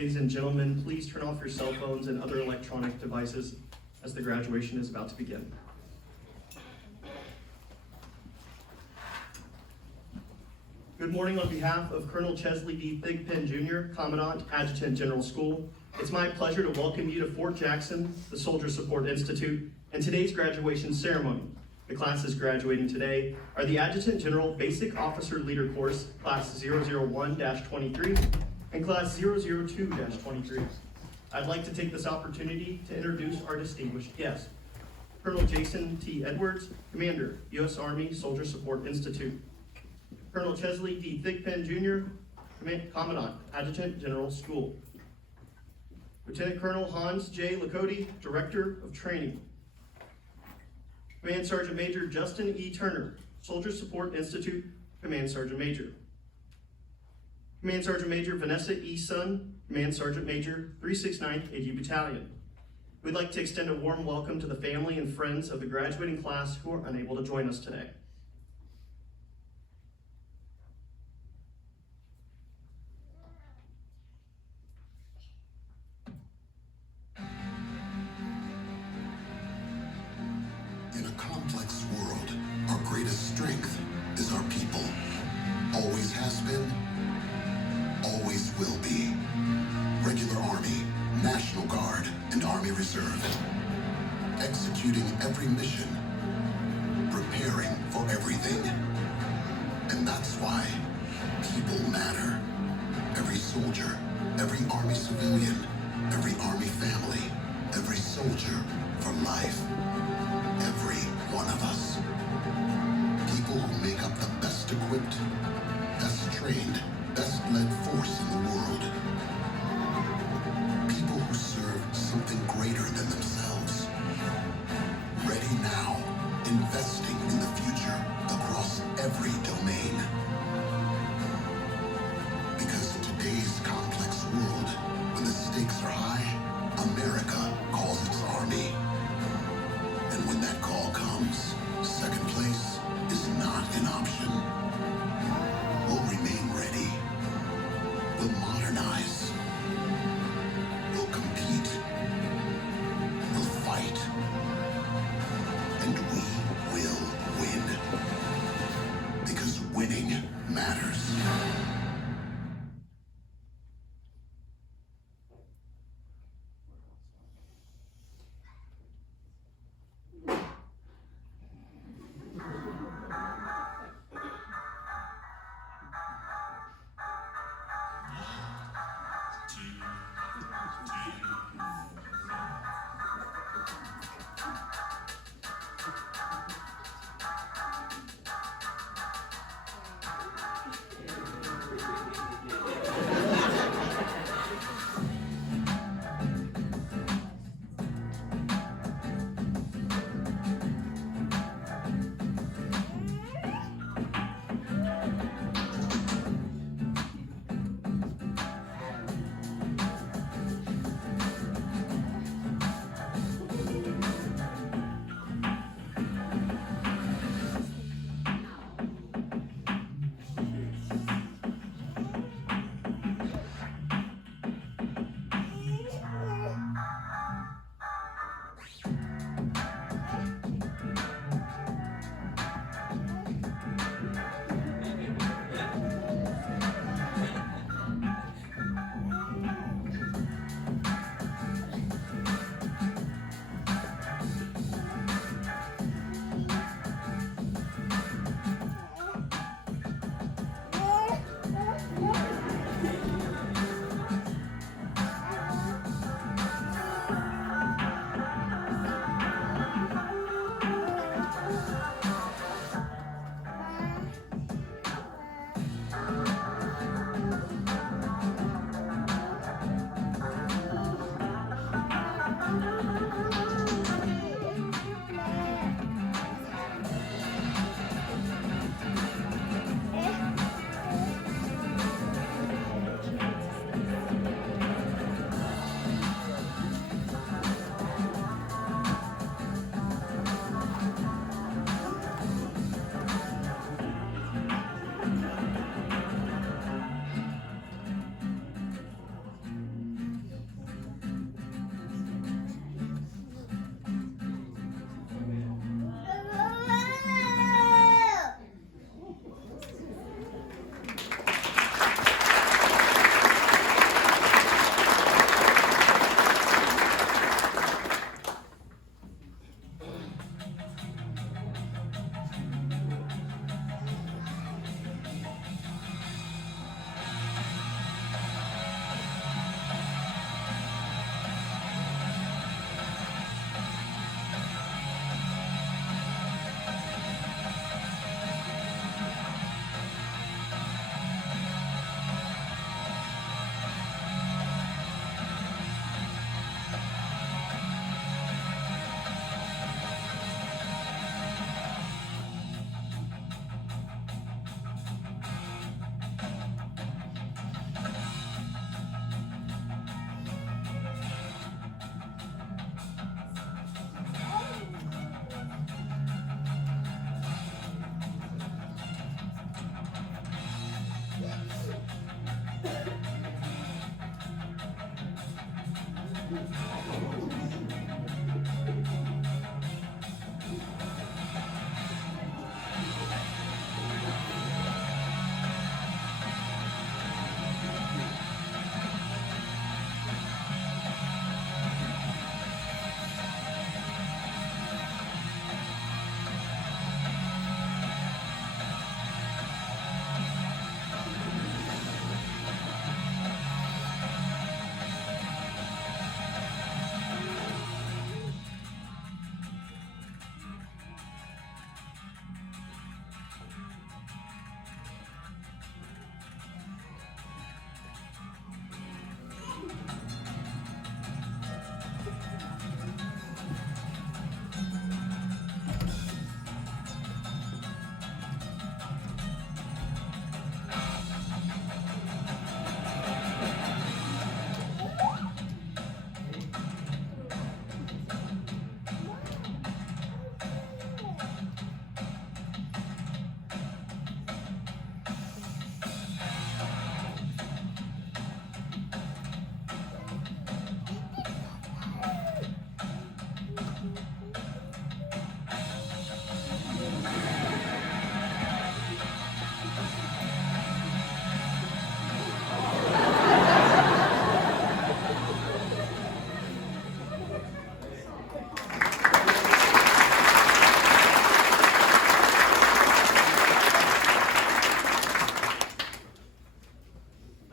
Ladies and gentlemen, please turn off your cell phones and other electronic devices as the graduation is about to begin. Good morning on behalf of Colonel Chesley D. Thigpen Jr., Commandant, Adjutant General School. It's my pleasure to welcome you to Fort Jackson, the Soldier Support Institute, and today's graduation ceremony. The classes graduating today are the Adjutant General Basic Officer Leader Course, Class 001-23, and Class 002-23. I'd like to take this opportunity to introduce our distinguished guest, Colonel Jason T. Edwards, Commander, U.S. Army Soldier Support Institute. Colonel Chesley D. Thigpen Jr., Commandant, Adjutant General School. Lieutenant Colonel Hans J. Lakoti, Director of Training. Command Sergeant Major Justin E. Turner, Soldier Support Institute, Command Sergeant Major. Command Sergeant Major Vanessa E. Sun, Command Sergeant Major, 369th AG Battalion. We'd like to extend a warm welcome to the family and friends of the graduating class who are unable to join us today. In a complex world, our greatest strength is our people. Always has been, always will be. Regular Army, National Guard, and Army Reserve. Executing every mission. Preparing for everything. And that's why people matter. Every soldier, every Army civilian, every Army family, every soldier for life. Every one of us. People who make up the best equipped, best trained, best led force in the world. People who serve something greater than themselves. Ready now, investing in the future across every domain. Because in today's complex world, when the stakes are high, America calls its Army. And when that call comes, second place is not an option. We'll remain ready. We'll modernize. We'll compete. We'll fight. And we will win. Because winning matters.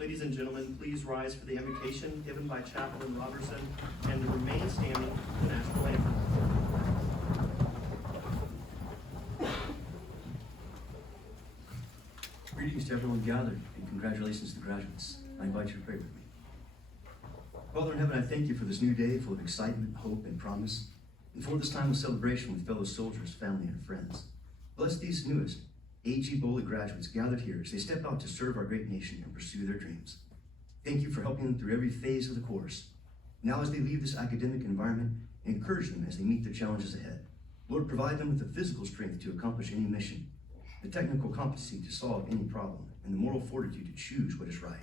Ladies and gentlemen, please rise for the invocation given by Chaplain Robertson and to remain standing for the national anthem. Greetings to everyone gathered, and congratulations to the graduates. I invite you to pray with me. Father in heaven, I thank you for this new day full of excitement, hope, and promise, and for this time of celebration with fellow soldiers, family, and friends. Bless these newest AGBOLC graduates gathered here as they step out to serve our great nation and pursue their dreams. Thank you for helping them through every phase of the course. Now as they leave this academic environment, encourage them as they meet the challenges ahead. Lord, provide them with the physical strength to accomplish any mission, the technical competency to solve any problem, and the moral fortitude to choose what is right.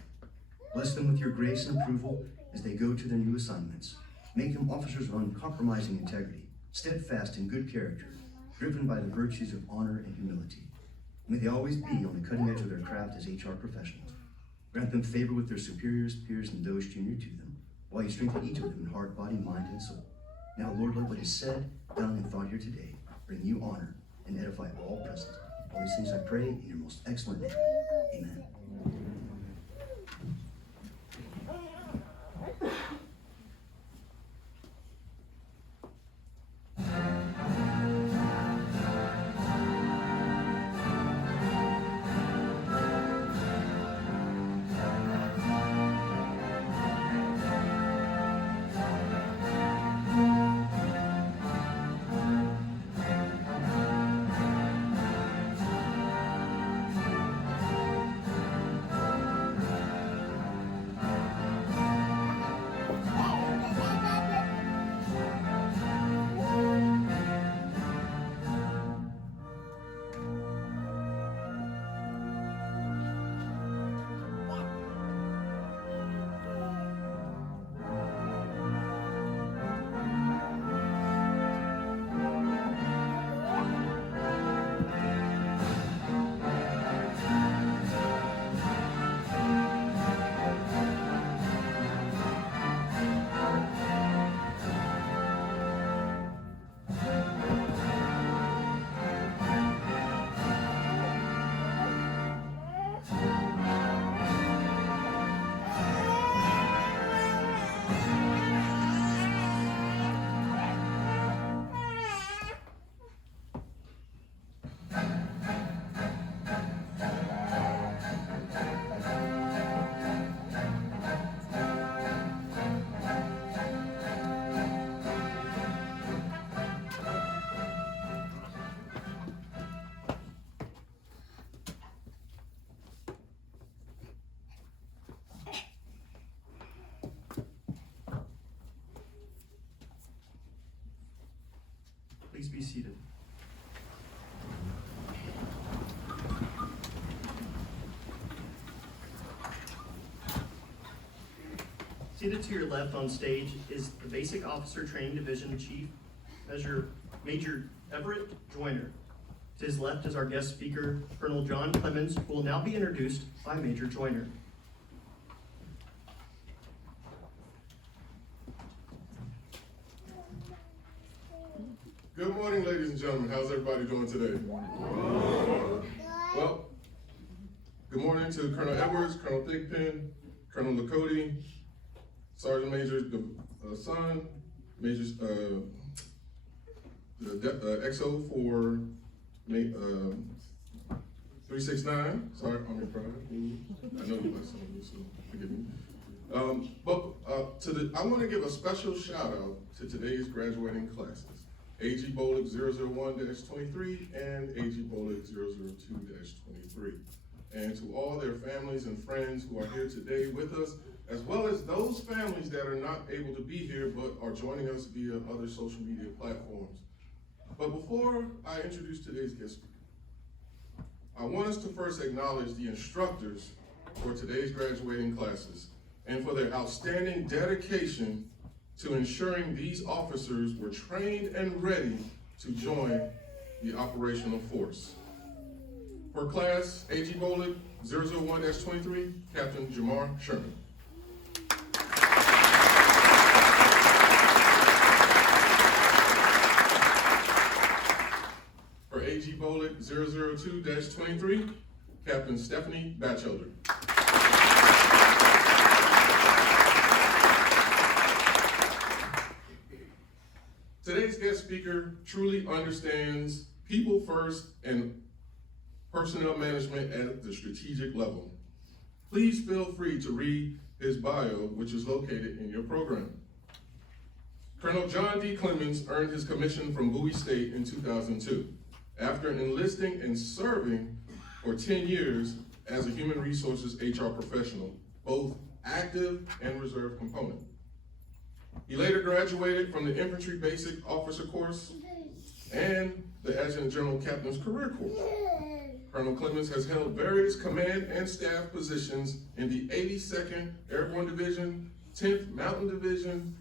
Bless them with your grace and approval as they go to their new assignments. Make them officers of uncompromising integrity, steadfast in good character, driven by the virtues of honor and humility. May they always be on the cutting edge of their craft as HR professionals. Grant them favor with their superiors, peers, and those junior to them, while you strengthen each of them in heart, body, mind, and soul. Now, Lord, let what is said, done, and thought here today bring you honor and edify all present. All these things I pray in your most excellent name. Amen. Please be seated. Seated to your left on stage is the Basic Officer Training Division Chief, Major Everett Joyner. To his left is our guest speaker, Colonel John Clemens, who will now be introduced by Major Joyner. Good morning, ladies and gentlemen. How's everybody doing today? Well, good morning to Colonel Edwards, Colonel Thigpen, Colonel Lakoti, Sergeant Major Son, Major XO for 369. Sorry, Army Pride. I know you like some of this, so forgive me. I want to give a special shout out to today's graduating classes. AGBOLC 001-23 and AGBOLC 002-23. And to all their families and friends who are here today with us, as well as those families that are not able to be here but are joining us via other social media platforms. But before I introduce today's guest speaker, I want us to first acknowledge the instructors for today's graduating classes and for their outstanding dedication to ensuring these officers were trained and ready to join the operational force. For class AGBOLC 001-23, Captain Jamar Sherman. For AGBOLC 002-23, Captain Stephanie Batchelder. Today's guest speaker truly understands people first and personnel management at the strategic level. Please feel free to read his bio, which is located in your program. Colonel John D. Clemens earned his commission from Bowie State in 2002, after enlisting and serving for 10 years as a human resources HR professional, both active and reserve component. He later graduated from the Infantry Basic Officer course and the Adjutant General Captain's Career Course. Colonel Clemens has held various command and staff positions in the 82nd Airborne Division, 10th Mountain Division,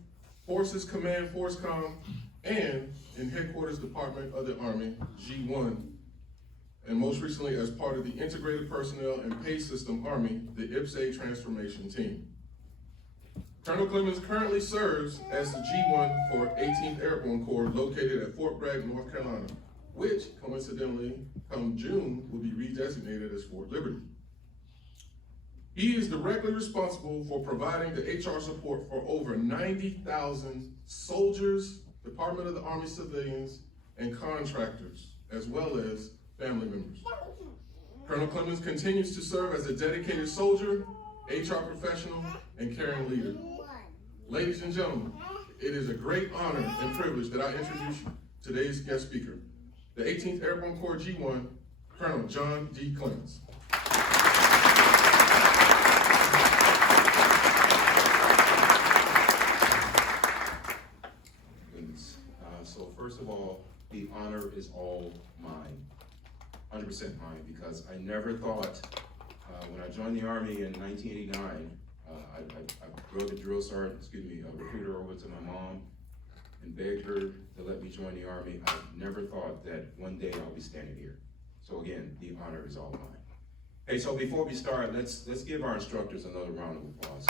Forces Command FORSCOM, and in Headquarters Department of the Army, G1, and most recently as part of the Integrated Personnel and Pay System Army, the IPSA Transformation Team. Colonel Clemens currently serves as the G1 for 18th Airborne Corps located at Fort Bragg, North Carolina, which coincidentally, come June, will be redesignated as Fort Liberty. He is directly responsible for providing the HR support for over 90,000 soldiers, Department of the Army civilians, and contractors, as well as family members. Colonel Clemens continues to serve as a dedicated soldier, HR professional, and caring leader. Ladies and gentlemen, it is a great honor and privilege that I introduce today's guest speaker, the 18th Airborne Corps G1, Colonel John D. Clemens. So first of all, the honor is all mine, 100% mine, because I never thought, when I joined the Army in 1989, I wrote a recruiter over to my mom and begged her to let me join the Army. I never thought that one day I'll be standing here. So again, the honor is all mine. Hey, so before we start, let's give our instructors another round of applause.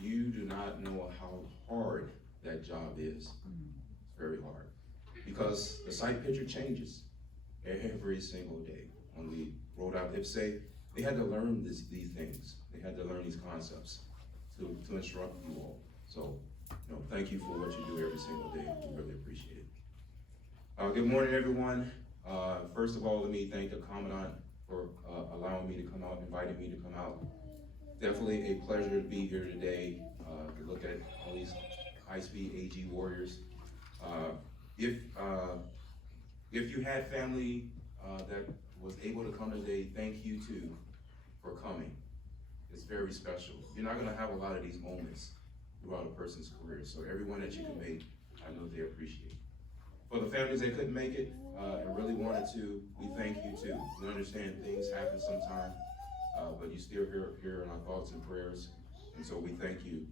You do not know how hard that job is. It's very hard. Because the sight picture changes every single day. When we rolled out IPSA, they had to learn these things. They had to learn these concepts to instruct you all. So, thank you for what you do every single day. We really appreciate it. Good morning, everyone. First of all, let me thank the Commandant for allowing me to come out, inviting me to come out. Definitely a pleasure to be here today to look at all these high-speed AG warriors. If you had family that was able to come today, thank you too for coming. It's very special. You're not gonna have a lot of these moments throughout a person's career, so everyone that you can make, I know they appreciate. For the families that couldn't make it, and really wanted to, we thank you too. We understand things happen sometime, but you still here in our thoughts and prayers. And so we thank you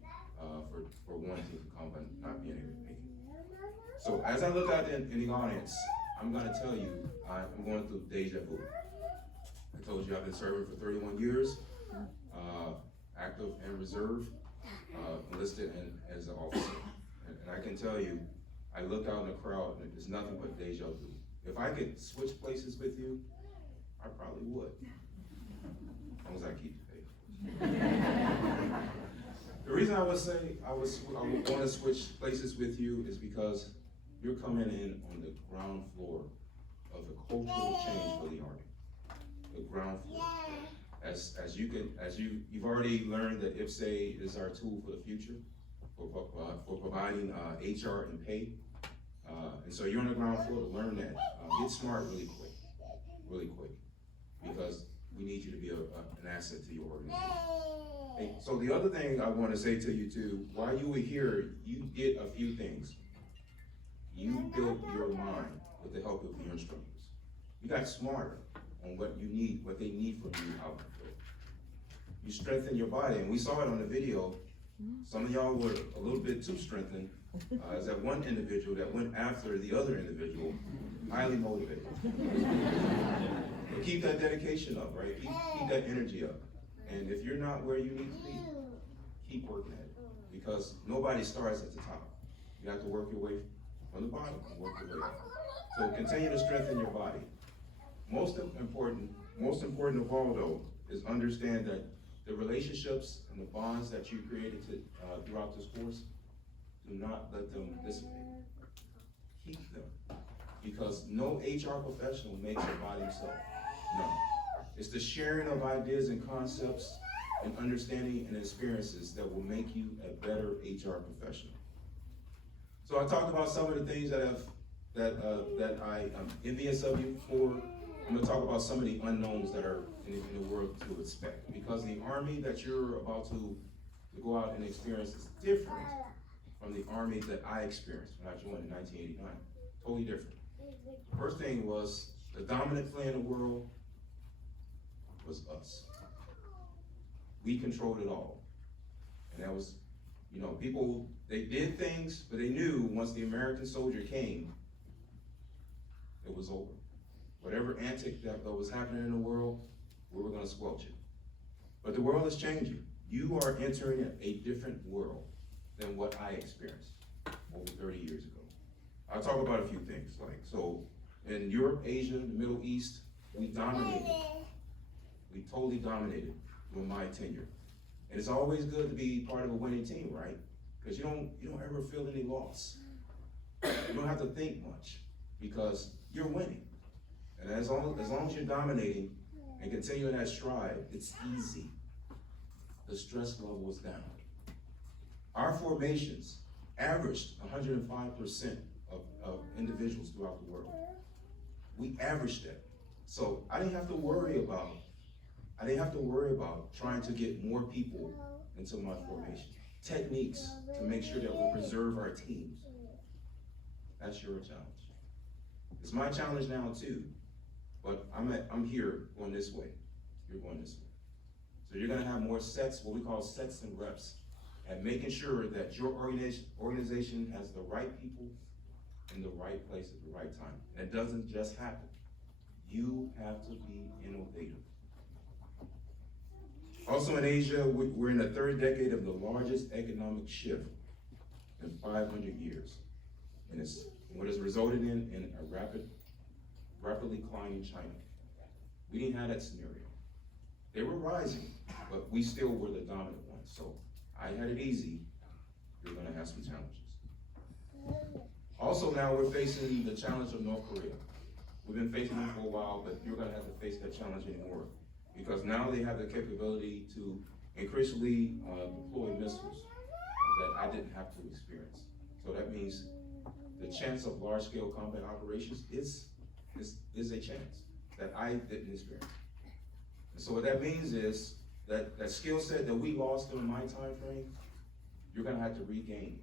for wanting to come but not being able to make it. So as I look out in the audience, I'm gonna tell you, I'm going through deja vu. I told you I've been serving for 31 years, active and reserve, enlisted and as an officer. And I can tell you, I look out in the crowd and it's nothing but deja vu. If I could switch places with you, I probably would. As long as I keep the faith. The reason I would say I would want to switch places with you is because you're coming in on the ground floor of the cultural change for the Army. The ground floor. As you've already learned that IPSA is our tool for the future, for providing HR and pay. And so you're on the ground floor to learn that. Get smart really quick, because we need you to be an asset to your organization. Hey, so the other thing I want to say to you too, while you were here, you did a few things. You built your mind with the help of your instructors. You got smarter on what you need, what they need from you out in the field. You strengthened your body, and we saw it on the video. Some of y'all were a little bit too strengthened. As that one individual that went after the other individual, highly motivated. But keep that dedication up, right? Keep that energy up. And if you're not where you need to be, keep working at it. Because nobody starts at the top. You have to work your way from the bottom and work your way up. So continue to strengthen your body. Most important of all though, is understand that the relationships and the bonds that you created throughout this course, do not let them dissipate. Keep them. Because no HR professional makes it by themselves. No. It's the sharing of ideas and concepts and understanding and experiences that will make you a better HR professional. So I talked about some of the things that I am envious of you for. I'm gonna talk about some of the unknowns that are in the world to expect. Because the Army that you're about to go out and experience is different from the Army that I experienced when I joined in 1989. Totally different. First thing was, the dominant play in the world was us. We controlled it all. And that was, people, they did things, but they knew once the American soldier came, it was over. Whatever antic that was happening in the world, we were gonna squelch it. But the world is changing. You are entering a different world than what I experienced over 30 years ago. I'll talk about a few things. So in Europe, Asia, the Middle East, we dominated. We totally dominated during my tenure. And it's always good to be part of a winning team, right? Because you don't ever feel any loss. You don't have to think much because you're winning. And as long as you're dominating and continuing that stride, it's easy. The stress level is down. Our formations averaged 105% of individuals throughout the world. We averaged that. So I didn't have to worry about trying to get more people into my formation. Techniques to make sure that we preserve our teams. That's your challenge. It's my challenge now too, but I'm here going this way. You're going this way. So you're gonna have more sets, what we call sets and reps, and making sure that your organization has the right people in the right place at the right time. And it doesn't just happen. You have to be innovative. Also in Asia, we're in the third decade of the largest economic shift in 500 years. And it's what has resulted in a rapidly declining China. We didn't have that scenario. They were rising, but we still were the dominant ones. So I had it easy. You're gonna have some challenges. Also now we're facing the challenge of North Korea. We've been facing them for a while, but you're gonna have to face that challenge anymore. Because now they have the capability to increasingly deploy missiles that I didn't have to experience. So that means the chance of large-scale combat operations is a chance that I didn't experience. And so what that means is that skill set that we lost during my time frame, you're gonna have to regain.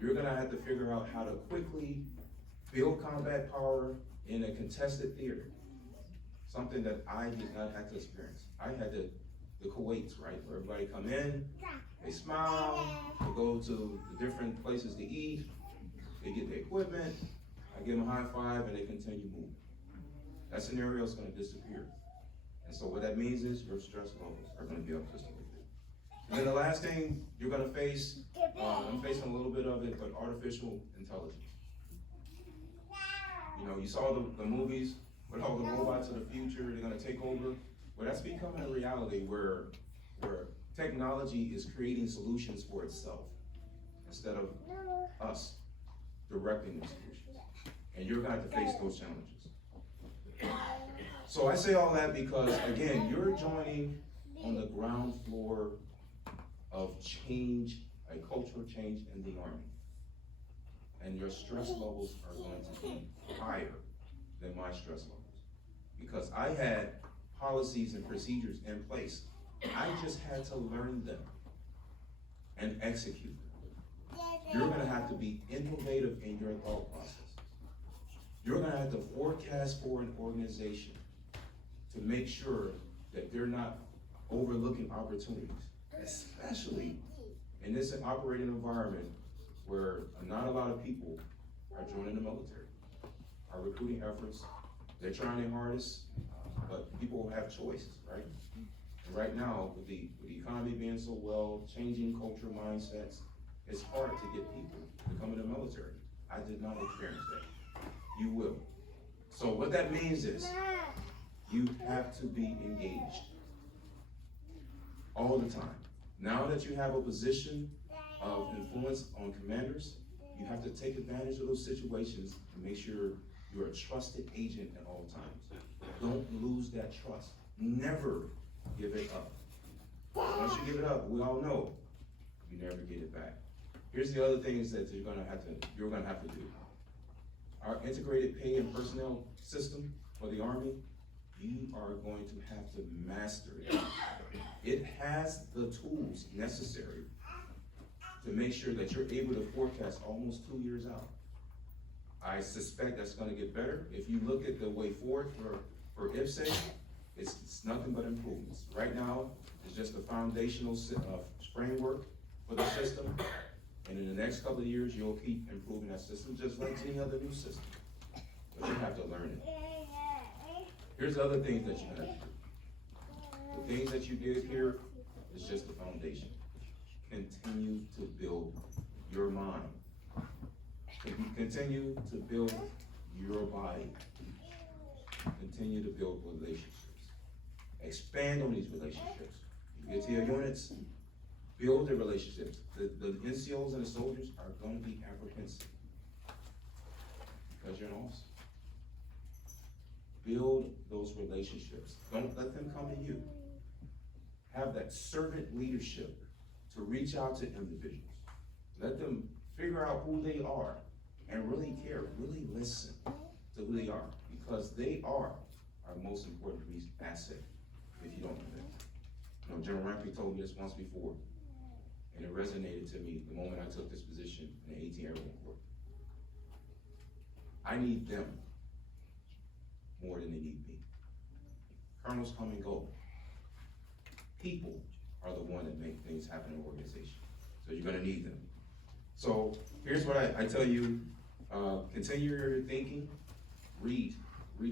You're gonna have to figure out how to quickly build combat power in a contested theater. Something that I did not have to experience. I had the Kuwaits, right, where everybody come in, they smile, they go to the different places to eat, they get their equipment, I give them a high five, and they continue moving. That scenario is gonna disappear. And so what that means is your stress levels are gonna be up just a little bit. And then the last thing you're gonna face, I'm facing a little bit of it, but artificial intelligence. You know, you saw the movies with all the robots of the future, they're gonna take over. Well, that's becoming a reality where technology is creating solutions for itself instead of us directing the solutions. And you're gonna have to face those challenges. So I say all that because, again, you're joining on the ground floor of change, a cultural change in the Army. And your stress levels are going to be higher than my stress levels. Because I had policies and procedures in place. I just had to learn them and execute them. You're gonna have to be innovative in your thought process. You're gonna have to forecast for an organization to make sure that they're not overlooking opportunities, especially in this operating environment where not a lot of people are joining the military. Our recruiting efforts, they're trying their hardest, but people have choices, right? And right now, with the economy being so well, changing cultural mindsets, it's hard to get people to come in the military. I did not experience that. You will. So what that means is, you have to be engaged all the time. Now that you have a position of influence on commanders, you have to take advantage of those situations and make sure you're a trusted agent at all times. Don't lose that trust. Never give it up. Once you give it up, we all know you never get it back. Here's the other things that you're gonna have to do. Our integrated pay and personnel system for the Army, you are going to have to master it. It has the tools necessary to make sure that you're able to forecast almost 2 years out. I suspect that's gonna get better. If you look at the way forward for IPSE, it's nothing but improvements. Right now, it's just a foundational framework for the system. And in the next couple of years, you'll keep improving that system just like any other new system. But you have to learn it. Here's the other things that you have to do. The things that you did here is just the foundation. Continue to build your mind. Continue to build your body. Continue to build relationships. Expand on these relationships. You get to your units, build the relationships. The NCOs and the soldiers are going to be apprehensive because you're an officer. Build those relationships. Don't let them come to you. Have that servant leadership to reach out to individuals. Let them figure out who they are and really care, really listen to who they are, because they are our most important asset, if you don't know that. You know, General Rampey told me this once before, and it resonated to me the moment I took this position in the 18 Airborne Corps. I need them more than they need me. Colonels come and go. People are the one that make things happen in an organization. So you're gonna need them. So here's what I tell you, continue your thinking, read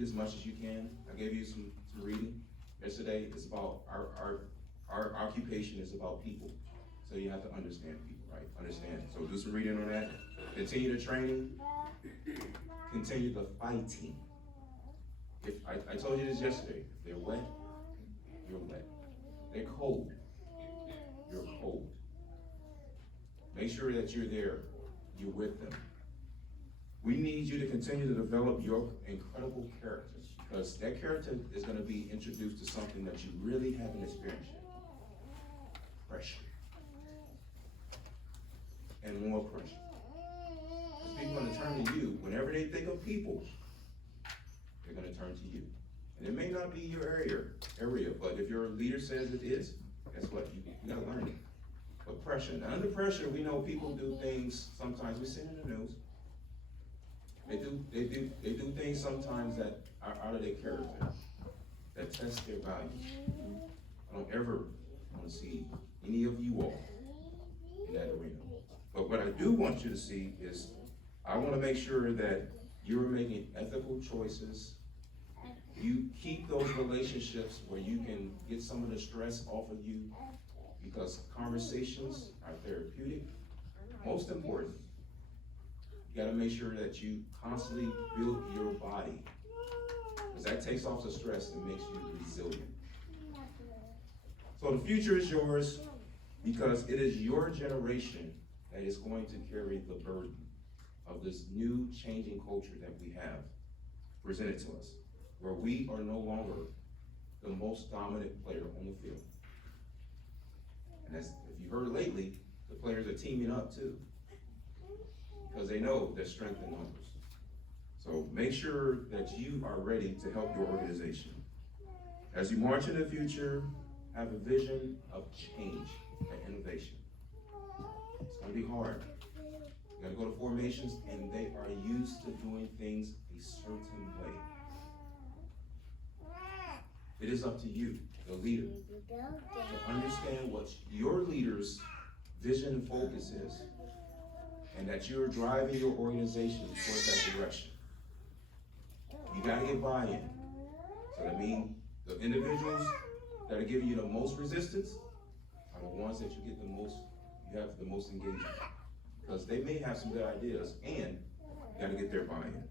as much as you can. I gave you some reading yesterday. It's about our occupation is about people. So you have to understand people, right? Understand. So do some reading on that. Continue the training. Continue the fighting. If I told you this yesterday, if they're wet, you're wet. They're cold, you're cold. Make sure that you're there, you're with them. We need you to continue to develop your incredible character, because that character is going to be introduced to something that you really haven't experienced yet. Pressure. And more pressure. Because people are going to turn to you. Whenever they think of people, they're going to turn to you. And it may not be your area, but if your leader says it is, guess what? You got to learn it. But pressure. Now, under pressure, we know people do things, sometimes we see it in the news. They do things sometimes that are out of their character, that test their values. I don't ever want to see any of you all in that arena. But what I do want you to see is, I want to make sure that you're making ethical choices. You keep those relationships where you can get some of the stress off of you, because conversations are therapeutic. Most important, you gotta make sure that you constantly build your body, because that takes off the stress and makes you resilient. So the future is yours, because it is your generation that is going to carry the burden of this new changing culture that we have presented to us, where we are no longer the most dominant player on the field. And as if you heard lately, the players are teaming up too, because they know there's strength in numbers. So make sure that you are ready to help your organization. As you march in the future, have a vision of change and innovation. It's gonna be hard. You gotta go to formations, and they are used to doing things a certain way. It is up to you, the leader, to understand what your leader's vision and focus is, and that you're driving your organization towards that direction. You gotta get buy-in. So that means the individuals that are giving you the most resistance are the ones that you have the most engagement. Because they may have some good ideas, and you gotta get their buy-in.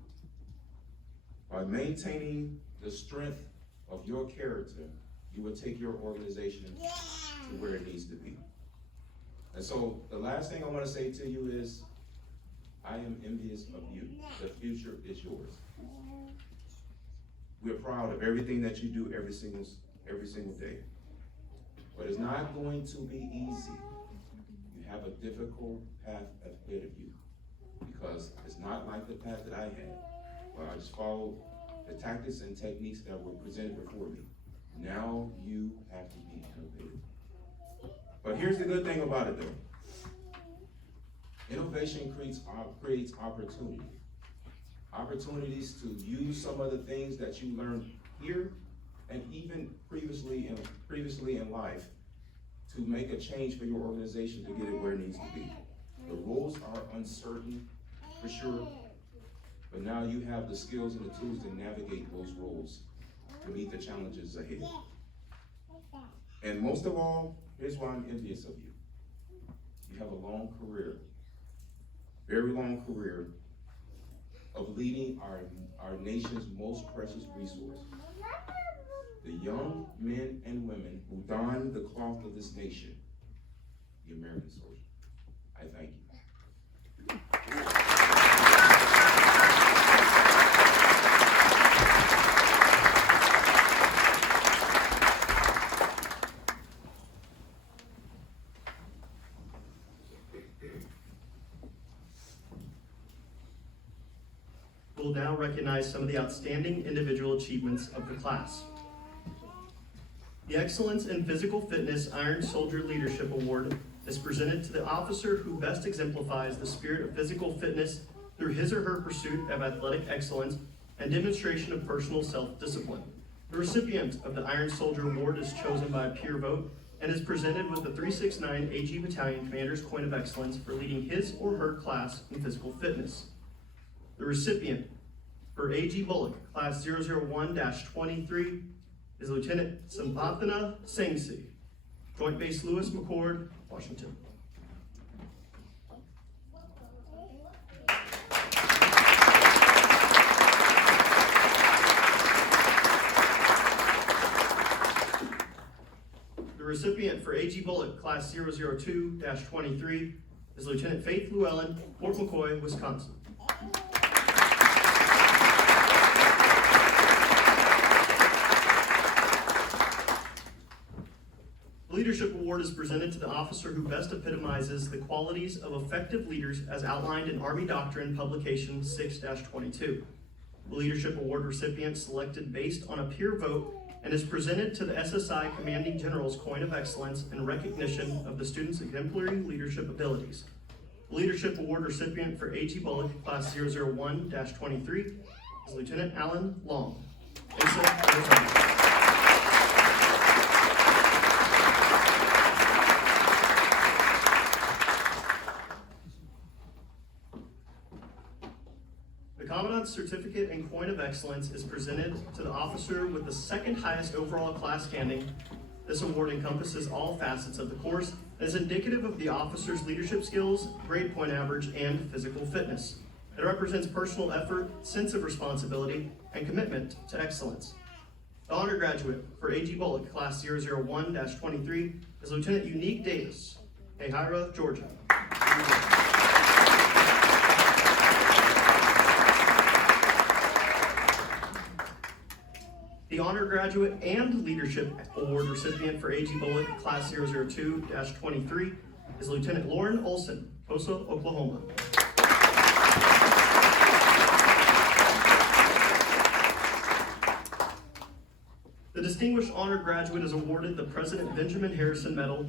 By maintaining the strength of your character, you will take your organization to where it needs to be. And so the last thing I want to say to you is, I am envious of you. The future is yours. We're proud of everything that you do every single day. But it's not going to be easy. You have a difficult path ahead of you, because it's not like the path that I had, where I just followed the tactics and techniques that were presented before me. Now you have to be innovative. But here's the good thing about it though. Innovation creates opportunity. Opportunities to use some of the things that you learned here and even previously in life to make a change for your organization to get it where it needs to be. The roles are uncertain, for sure, but now you have the skills and the tools to navigate those roles to meet the challenges ahead. And most of all, here's why I'm envious of you. You have a long career, very long career, of leading our nation's most precious resource. The young men and women who don the cloth of this nation, the American soldier. I thank you. We'll now recognize some of the outstanding individual achievements of the class. The Excellence in Physical Fitness Iron Soldier Leadership Award is presented to the officer who best exemplifies the spirit of physical fitness through his or her pursuit of athletic excellence and demonstration of personal self-discipline. The recipient of the Iron Soldier Award is chosen by a peer vote and is presented with the 369 AG Battalion Commander's Coin of Excellence for leading his or her class in physical fitness. The recipient for AGBOLC Class 001-23 is Lieutenant Sampathana Singsi, Joint Base Lewis McChord, Washington. The recipient for AGBOLC Class 002-23 is Lieutenant Faith Llewellyn, Fort McCoy, Wisconsin. The Leadership Award is presented to the officer who best epitomizes the qualities of effective leaders as outlined in Army Doctrine Publication 6-22. The Leadership Award recipient selected based on a peer vote and is presented to the SSI Commanding General's Coin of Excellence in recognition of the student's exemplary leadership abilities. The Leadership Award recipient for AGBOLC Class 001-23 is Lieutenant Alan Long. Ensign, Arizona. The Commandant's Certificate and Coin of Excellence is presented to the officer with the second highest overall class standing. This award encompasses all facets of the course and is indicative of the officer's leadership skills, grade point average, and physical fitness. It represents personal effort, sense of responsibility, and commitment to excellence. The honor graduate for AGBOLC Class 001-23 is Lieutenant Unique Davis, Ahira, Georgia. The honor graduate and leadership award recipient for AGBOLC Class 002-23 is Lieutenant Lauren Olson, Tulsa, Oklahoma. The distinguished honor graduate is awarded the President Benjamin Harrison Medal.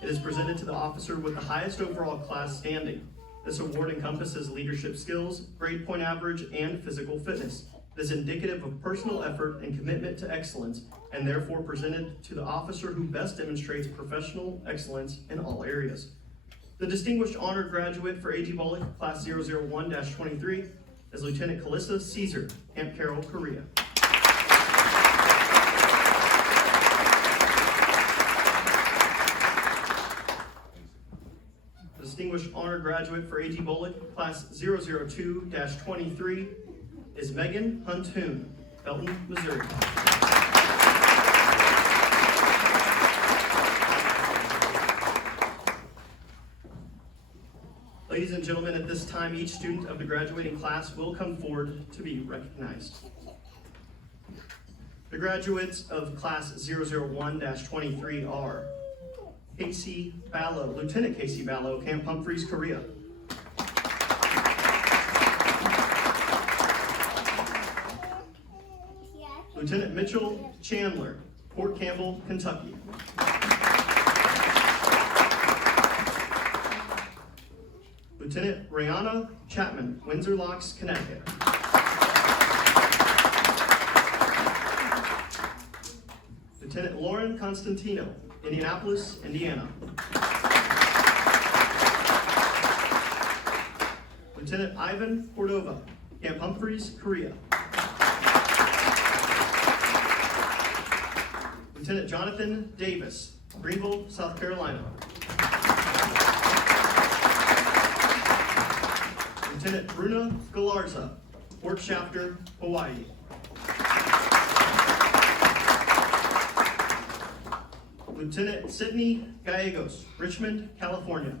It is presented to the officer with the highest overall class standing. This award encompasses leadership skills, grade point average, and physical fitness. It is indicative of personal effort and commitment to excellence, and therefore presented to the officer who best demonstrates professional excellence in all areas. The distinguished honor graduate for AGBOLC Class 001-23 is Lieutenant Kalissa Caesar, Camp Carroll, Korea. The distinguished honor graduate for AGBOLC Class 002-23 is Megan Huntoon, Belton, Missouri. Ladies and gentlemen, at this time, each student of the graduating class will come forward to be recognized. The graduates of Class 001-23 are Casey Ballo, Lieutenant Casey Ballo, Camp Humphreys, Korea. Lieutenant Mitchell Chandler, Fort Campbell, Kentucky. Lieutenant Rihanna Chapman, Windsor Locks, Connecticut. Lieutenant Lauren Constantino, Indianapolis, Indiana. Lieutenant Ivan Cordova, Camp Humphreys, Korea. Lieutenant Jonathan Davis, Greenville, South Carolina. Lieutenant Bruna Galarza, Fort Shafter, Hawaii. Lieutenant Sidney Gallegos, Richmond, California.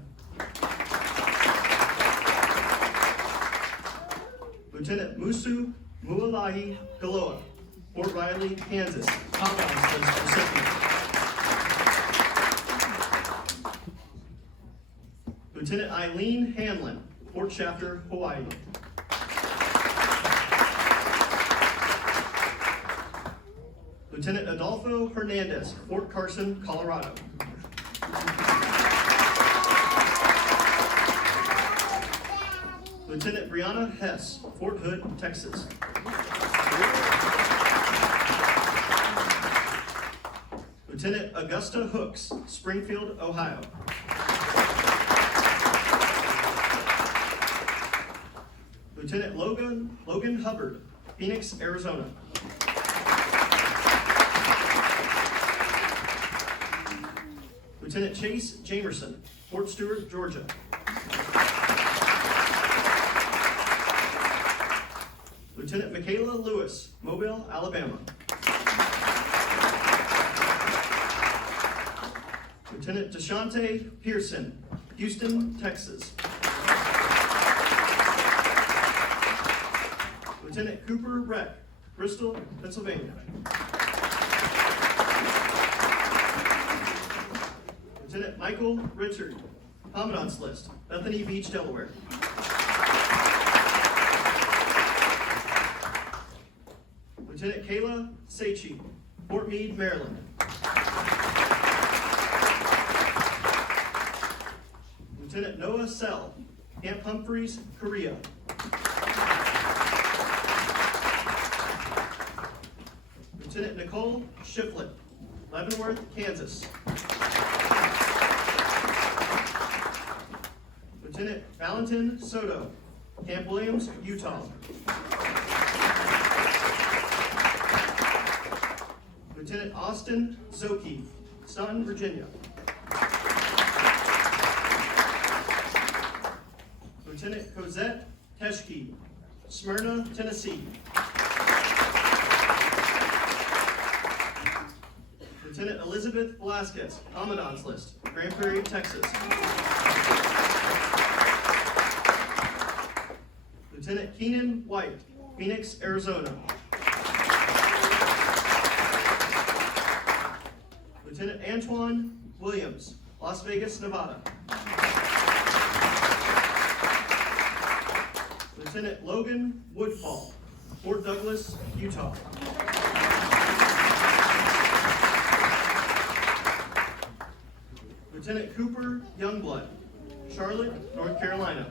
Lieutenant Musu Mualahi Galoa, Fort Riley, Kansas. Commandant's List recipient. Lieutenant Eileen Hanlon, Fort Shafter, Hawaii. Lieutenant Adolfo Hernandez, Fort Carson, Colorado. Lieutenant Brianna Hess, Fort Hood, Texas. Lieutenant Augusta Hooks, Springfield, Ohio. Lieutenant Logan Hubbard, Phoenix, Arizona. Lieutenant Chase Jamerson, Fort Stewart, Georgia. Lieutenant Michaela Lewis, Mobile, Alabama. Lieutenant Deshante Pearson, Houston, Texas. Lieutenant Cooper Reck, Bristol, Pennsylvania. Lieutenant Michael Richard, Commandant's List, Bethany Beach, Delaware. Lieutenant Kayla Seichi, Fort Meade, Maryland. Lieutenant Noah Sell, Camp Humphreys, Korea. Lieutenant Nicole Shiflett, Leavenworth, Kansas. Lieutenant Valentin Soto, Camp Williams, Utah. Lieutenant Austin Zoki, Staunton, Virginia. Lieutenant Cosette Teschke, Smyrna, Tennessee. Lieutenant Elizabeth Velasquez, Commandant's List, Grand Prairie, Texas. Lieutenant Keenan White, Phoenix, Arizona. Lieutenant Antoine Williams, Las Vegas, Nevada. Lieutenant Logan Woodfall, Fort Douglas, Utah. Lieutenant Cooper Youngblood, Charlotte, North Carolina.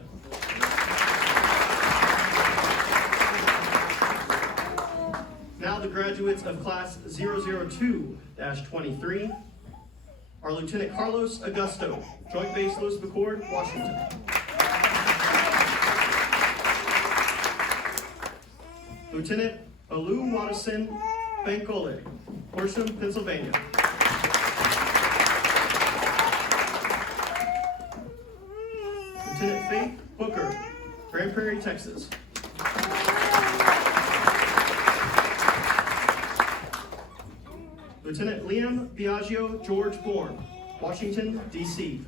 Now the graduates of Class 002-23 are Lieutenant Carlos Augusto, Joint Base Lewis McChord, Washington. Lieutenant Olu Watson Bankole, Horsham, Pennsylvania. Lieutenant Faith Booker, Grand Prairie, Texas. Lieutenant Liam Biagio George Bourne, Washington, D.C.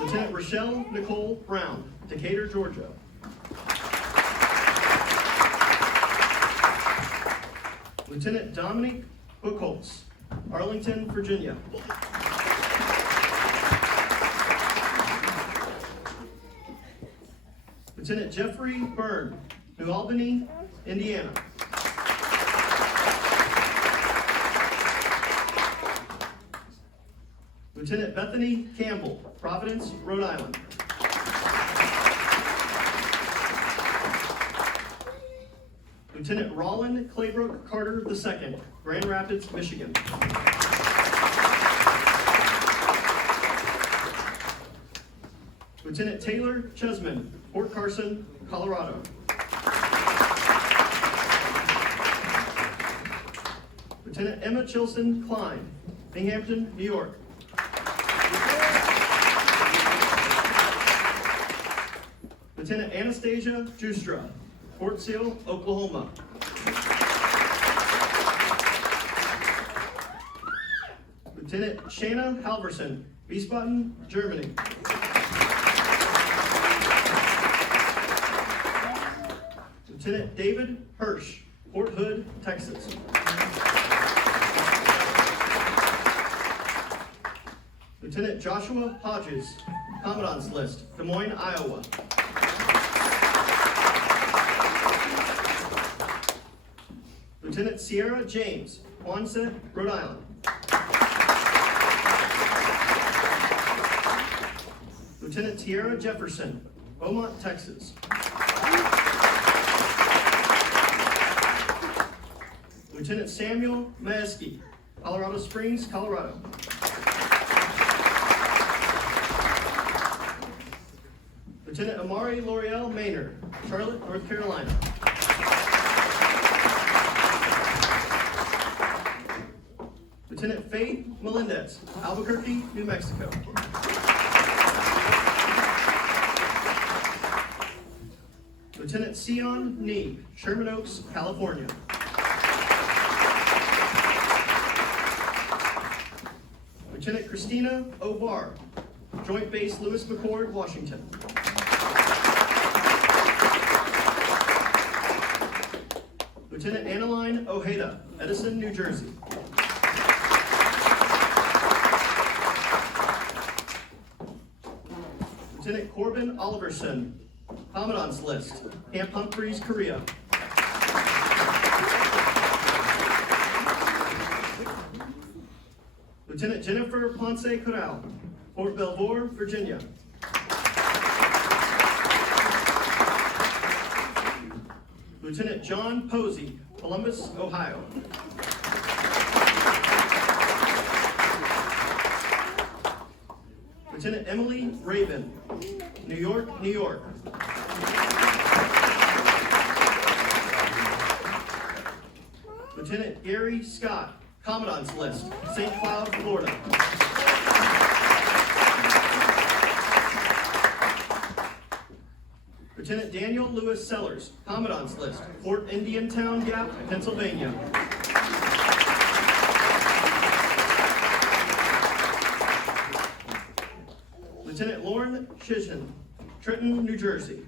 Lieutenant Rochelle Nicole Brown, Decatur, Georgia. Lieutenant Dominic Buchholz, Arlington, Virginia. Lieutenant Jeffrey Byrne, New Albany, Indiana. Lieutenant Bethany Campbell, Providence, Rhode Island. Lieutenant Roland Claybrook Carter II, Grand Rapids, Michigan. Lieutenant Taylor Chesman, Fort Carson, Colorado. Lieutenant Emma Chilson Klein, Binghamton, New York. Lieutenant Anastasia Justra, Fort Sill, Oklahoma. Lieutenant Shanna Halverson, Wiesbaden, Germany. Lieutenant David Hirsch, Fort Hood, Texas. Lieutenant Joshua Hodges, Commandant's List, Des Moines, Iowa. Lieutenant Sierra James, Quonset, Rhode Island. Lieutenant Tierra Jefferson, Beaumont, Texas. Lieutenant Samuel Maeski, Colorado Springs, Colorado. Lieutenant Amari L'Oreal Maynard, Charlotte, North Carolina. Lieutenant Faith Melendez, Albuquerque, New Mexico. Lieutenant Sion Nee, Sherman Oaks, California. Lieutenant Christina Ovar, Joint Base Lewis McChord, Washington. Lieutenant Annaline Ojeda, Edison, New Jersey. Lieutenant Corbin Oliverson, Commandant's List, Camp Humphreys, Korea. Lieutenant Jennifer Ponce Corral, Port Belvoir, Virginia. Lieutenant John Posey, Columbus, Ohio. Lieutenant Emily Raven, New York, New York. Lieutenant Gary Scott, Commandant's List, St. Cloud, Florida. Lieutenant Daniel Lewis Sellers, Commandant's List, Fort Indiantown Gap, Pennsylvania. Lieutenant Lauren Shishin, Trenton, New Jersey.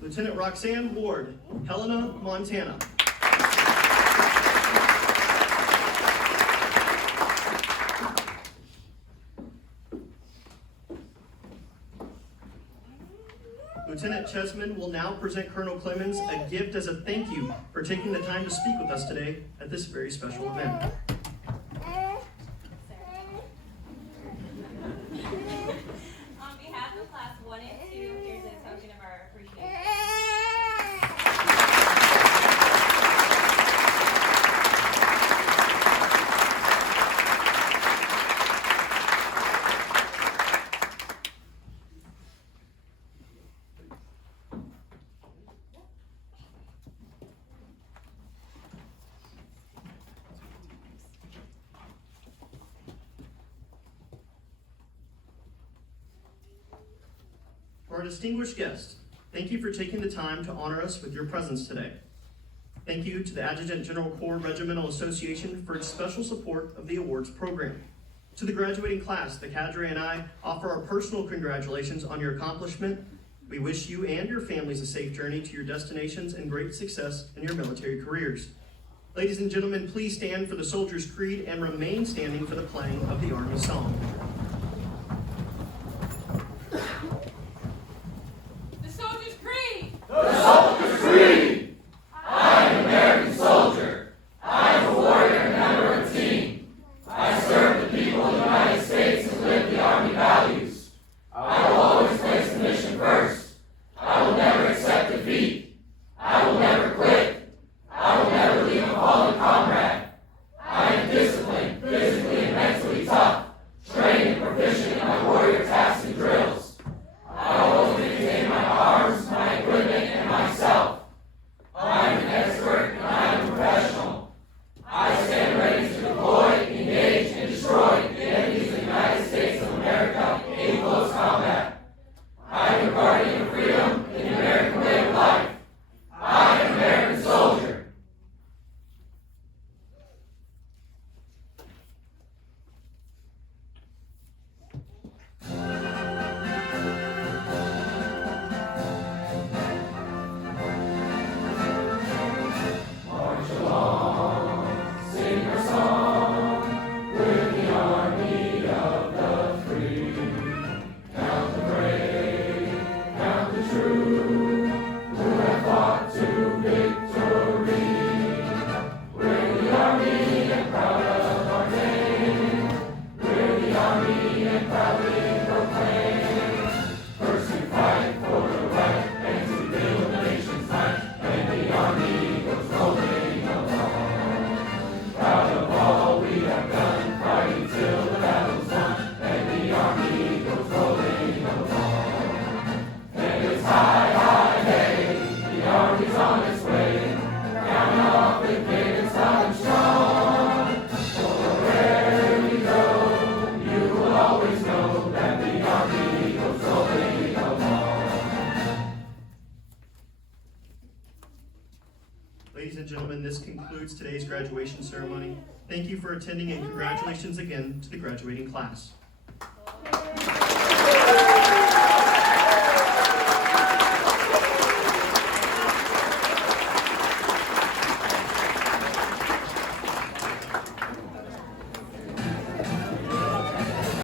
Lieutenant Roxanne Ward, Helena, Montana. Lieutenant Chessman will now present Colonel Clemens a gift as a thank you for taking the time to speak with us today at this very special event. On behalf of Class 1 and 2, here's a token of our appreciation. For our distinguished guests, thank you for taking the time to honor us with your presence today. Thank you to the Adjutant General Corps Regimental Association for its special support of the awards program. To the graduating class, the cadre and I offer our personal congratulations on your accomplishment. We wish you and your families a safe journey to your destinations and great success in your military careers. Ladies and gentlemen, please stand for the Soldier's Creed and remain standing for the playing of the Army Song. The Soldier's Creed! Ladies and gentlemen, this concludes today's graduation ceremony. Thank you for attending and congratulations again to the graduating class.